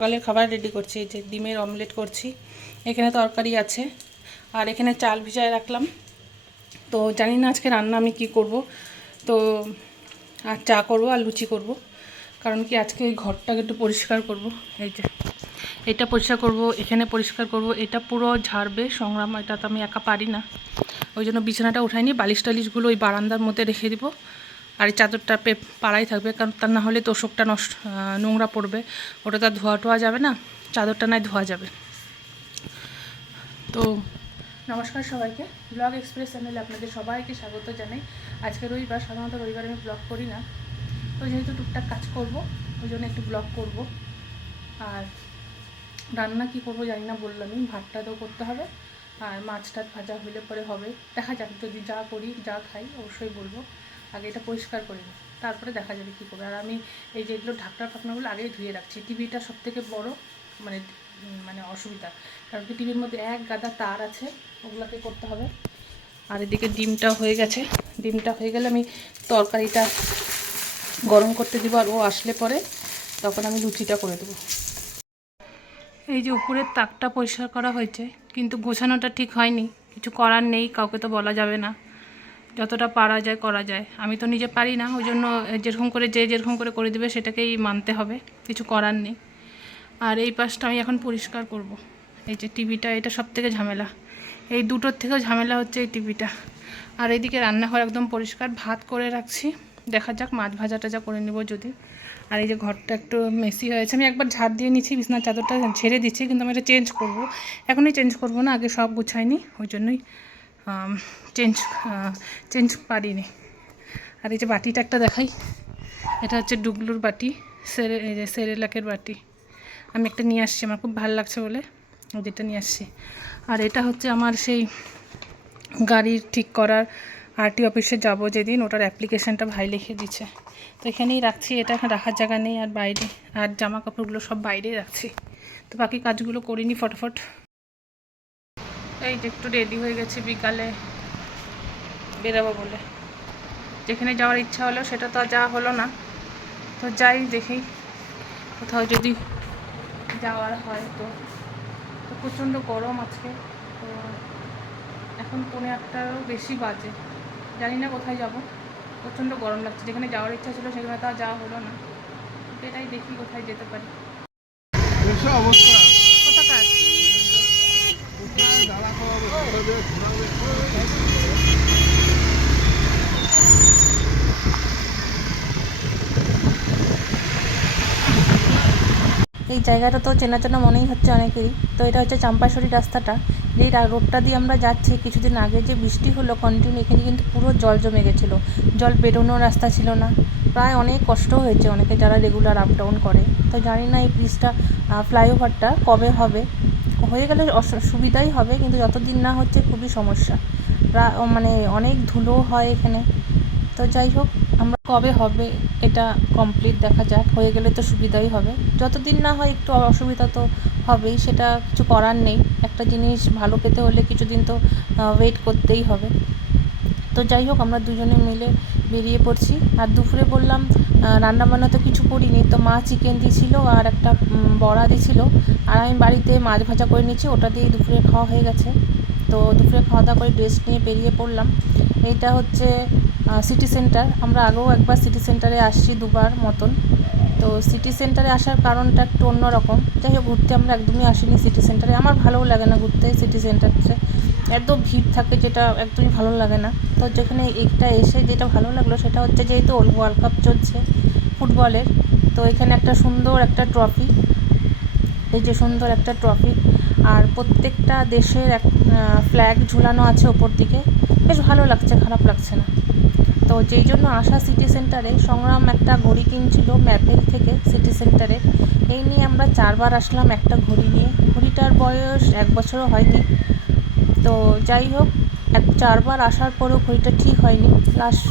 সকালের খাবার রেডি করছি, এই যে ডিমের অমলেট করছি। এখানে তরকারি আছে আর এখানে চাল ভিজায় রাখলাম। তো জানি না আজকে রান্না আমি কি করব। তো আর চা করব আর লুচি করব, কারণ কি আজকে এই ঘরটাকে একটু পরিষ্কার করব। এই যে এটা পরিষ্কার করব, এখানে পরিষ্কার করব, এটা পুরো ঝাড়বে সংগ্রাম। এটা তো আমি একা পারি না, ওই জন্য বিছানাটা উঠাইনি, বালিশ টালিশগুলো ওই বারান্দার মধ্যে রেখে দিব। আর এই চাদরটা পাড়াই থাকবে, কারণ তা না হলে তোষকটা নোংরা পড়বে, ওটা তো আর ধোয়া টোয়া যাবে না, চাদরটা নয় ধোয়া যাবে। তো নমস্কার সবাইকে, ব্লগ এক্সপ্রেস চ্যানেলে আপনাদের সবাইকে স্বাগত জানাই। আজকে রবিবার, সাধারণত রবিবার আমি ব্লগ করি না, তো যেহেতু টুকটাক কাজ করব ওই জন্য একটু ব্লগ করব। আর রান্না কি করব জানি না, বললামই ভাতটা তো করতে হবে, আর মাছ টাছ ভাজা হলে পরে হবে, দেখা যাক, যদি যা করি যা খাই অবশ্যই বলবো। আগে এটা পরিষ্কার করে নিই, তারপরে দেখা যাবে কী করবে। আর আমি এই যে এগুলো ঢাকনা ফাকনাগুলো আগেই ধুয়ে রাখছি। টিভিটা সবথেকে বড় মানে মানে অসুবিধা, কারণ কি টিভির মধ্যে এক গাদা তার আছে, ওগুলোকে করতে হবে। আর এদিকে ডিমটা হয়ে গেছে, ডিমটা হয়ে গেলে আমি তরকারিটা গরম করতে দিব, আর ও আসলে পরে তখন আমি লুচিটা করে দেবো। এই যে উপরের তাকটা পরিষ্কার করা হয়েছে, কিন্তু গোছানোটা ঠিক হয়নি, কিছু করার নেই, কাউকে তো বলা যাবে না, যতটা পারা যায় করা যায়। আমি তো নিজে পারি না, ওই জন্য যেরকম করে করে দেবে সেটাকেই মানতে হবে, কিছু করার নেই। আর এই পাশটা আমি এখন পরিষ্কার করব। এই যে টিভিটা, এটা সব থেকে ঝামেলা, এই দুটোর থেকেও ঝামেলা হচ্ছে এই টিভিটা। আর এইদিকে রান্নাঘর একদম পরিষ্কার, ভাত করে রাখছি, দেখা যাক মাছ ভাজা টাজা করে নেব যদি। আর এই যে ঘরটা একটু মেসি হয়েছে, আমি একবার ঝাড় দিয়ে নিচ্ছি, বিছনার চাদরটা ঝেড়ে দিচ্ছি, কিন্তু আমি এটা চেঞ্জ করব, এখনই চেঞ্জ করব না, আগে সব গুছাইনি, ওই জন্যই চেঞ্জ পারিনি। আর এই যে বাটিটা একটা দেখাই, এটা হচ্ছে ডুগলুর বাটি, এই যে সেরেলাকের বাটি, আমি একটা নিয়ে আসছি, আমার খুব ভালো লাগছে বলে যেটা নিয়ে আসছি। আর এটা হচ্ছে আমার সেই গাড়ির ঠিক করার আরটি অফিসে যাব যেদিন, ওটার অ্যাপ্লিকেশানটা ভাই লিখে দিচ্ছে, তো এখানেই রাখছি, এটা এখন রাখার জায়গা নেই। আর বাইরে, আর জামা কাপড়গুলো সব বাইরেই রাখছি, তো বাকি কাজগুলো করিনি ফটাফট। এই যে একটু রেডি হয়ে গেছি, বিকালে বেরোবো বলে, যেখানে যাওয়ার ইচ্ছা হলো সেটা তো আর যাওয়া হলো না, তো যাই দেখি কোথাও যদি যাওয়ার হয়। তো প্রচণ্ড গরম আজকে, তো এখন 8:45-ও বেশি বাজে, জানি না কোথায় যাব, প্রচণ্ড গরম লাগছে, যেখানে যাওয়ার ইচ্ছা ছিল সেখানে তো আর যাওয়া হলো না, এটাই দেখি কোথায় যেতে পারি। কোথাকার এই জায়গাটা তো চেনা চেনা মনেই হচ্ছে অনেকেরই। তো এটা হচ্ছে চাম্পাশড়ি রাস্তাটা, এই রোডটা দিয়ে আমরা যাচ্ছি। কিছুদিন আগে যে বৃষ্টি হলো কন্টিনিউ, এখানে কিন্তু পুরো জল জমে গেছিলো, জল বেরোনোর রাস্তা ছিল না, প্রায় অনেক কষ্ট হয়েছে অনেকে যারা রেগুলার আপ ডাউন করে। তো জানি না এই ব্রিজটা, ফ্লাইওভারটা কবে হবে, হয়ে গেলে সুবিধাই হবে, কিন্তু যতদিন না হচ্ছে খুবই সমস্যা, মানে অনেক ধুলো হয় এখানে। তো যাই হোক, আমরা কবে হবে এটা কমপ্লিট দেখা যাক, হয়ে গেলে তো সুবিধাই হবে, যতদিন না হয় একটু অসুবিধা তো হবেই, সেটা কিছু করার নেই। একটা জিনিস ভালো পেতে হলে কিছুদিন তো ওয়েট করতেই হবে। তো যাই হোক, আমরা দুজনে মিলে বেরিয়ে পড়ছি। আর দুপুরে বললাম রান্নাবান্না তো কিছু করিনি, তো মা চিকেন দিয়েছিল আর একটা বড়া দিয়েছিল, আর আমি বাড়িতে মাছ ভাজা করে নিয়েছি, ওটা দিয়েই দুপুরে খাওয়া হয়ে গেছে। তো দুপুরে খাওয়া দাওয়া করে ড্রেস নিয়ে বেরিয়ে পড়লাম। এইটা হচ্ছে সিটি সেন্টার, আমরা আগেও একবার সিটি সেন্টারে আসছি 2বার মতন। তো সিটি সেন্টারে আসার কারণটা একটু অন্যরকম, যাই হোক ঘুরতে আমরা একদমই আসিনি সিটি সেন্টারে, আমার ভালোও লাগে না ঘুরতে সিটি সেন্টারে, এত ভিড় থাকে যেটা একদমই ভালো লাগে না। তো যেখানে একটা এসে যেটা ভালো লাগলো সেটা হচ্ছে, যেহেতু ওয়ার্ল্ড কাপ চলছে ফুটবলের, তো এখানে একটা সুন্দর একটা ট্রফি, এই যে সুন্দর একটা ট্রফি, আর প্রত্যেকটা দেশের এক ফ্ল্যাগ ঝুলানো আছে ওপর দিকে, বেশ ভালো লাগছে, খারাপ লাগছে না। তো যেই জন্য আসা সিটি সেন্টারে, সংগ্রাম একটা ঘড়ি কিনছিল ম্যাপেল থেকে সিটি সেন্টারে, এই নিয়ে আমরা 4বার আসলাম একটা ঘড়ি নিয়ে, ঘড়িটার বয়স 1 বছরও হয়নি। তো যাই হোক, 4বার আসার পরেও ঘড়িটা ঠিক হয়নি, লাস্ট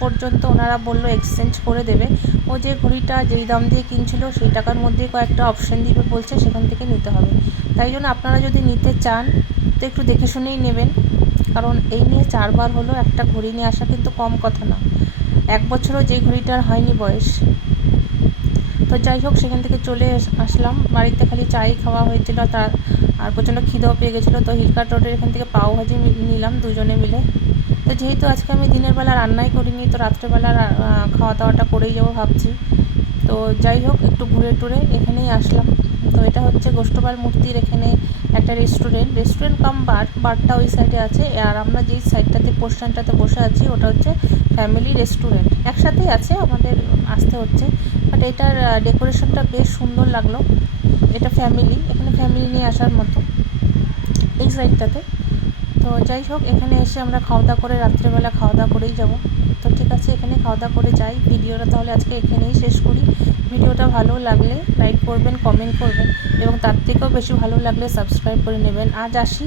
পর্যন্ত ওনারা বললো এক্সচেঞ্জ করে দেবে। ও যে ঘড়িটা যেই দাম দিয়ে কিনছিল সেই টাকার মধ্যে কয়েকটা অপশান দিবে বলছে, সেখান থেকে নিতে হবে। তাই জন্য আপনারা যদি নিতে চান তো একটু দেখে শুনেই নেবেন, কারণ এই নিয়ে 4বার হলো একটা ঘড়ি নিয়ে আসা, কিন্তু কম কথা না, 1 বছরও যেই ঘড়িটার হয়নি বয়স। তো তো যাই হোক, সেখান থেকে চলে আসলাম বাড়িতে। খালি চাই খাওয়া হয়েছিল আর প্রচণ্ড খিদেও পেয়ে গেছিলো। তো হিলকাট রোডের এখান থেকে পাওভাজি নিলাম দুজনে মিলে। তো যেহেতু আজকে আমি দিনের বেলা রান্নাই করিনি, তো রাত্রেবেলা খাওয়া দাওয়াটা করেই যাবো ভাবছি। তো যাই হোক, একটু ঘুরে টুরে এখানেই আসলাম। তো এটা হচ্ছে গোষ্ঠপাল মূর্তির এখানে একটা রেস্টুরেন্ট কাম বারটা ওই সাইডে আছে। আর আমরা যেই সাইডটাতে পোর্শনটাতে বসে আছি ওটা হচ্ছে ফ্যামিলি রেস্টুরেন্ট, একসাথেই আছে, আমাদের আসতে হচ্ছে। বাট এটার ডেকোরেশনটা বেশ সুন্দর লাগলো। এটা ফ্যামিলি, এখানে ফ্যামিলি নিয়ে আসার মতো এই সাইডটাতে। তো যাই হোক, এখানে এসে আমরা খাওয়া দাওয়া করে রাত্রেবেলা খাওয়া দাওয়া করেই যাব। তো ঠিক আছে, এখানে খাওয়া দাওয়া করে যাই। ভিডিওটা তাহলে আজকে এখানেই শেষ করি। ভিডিওটা ভালো লাগলে লাইক করবেন, কমেন্ট করবেন এবং তার থেকেও বেশি ভালো লাগলে সাবস্ক্রাইব করে নেবেন। আজ আসি।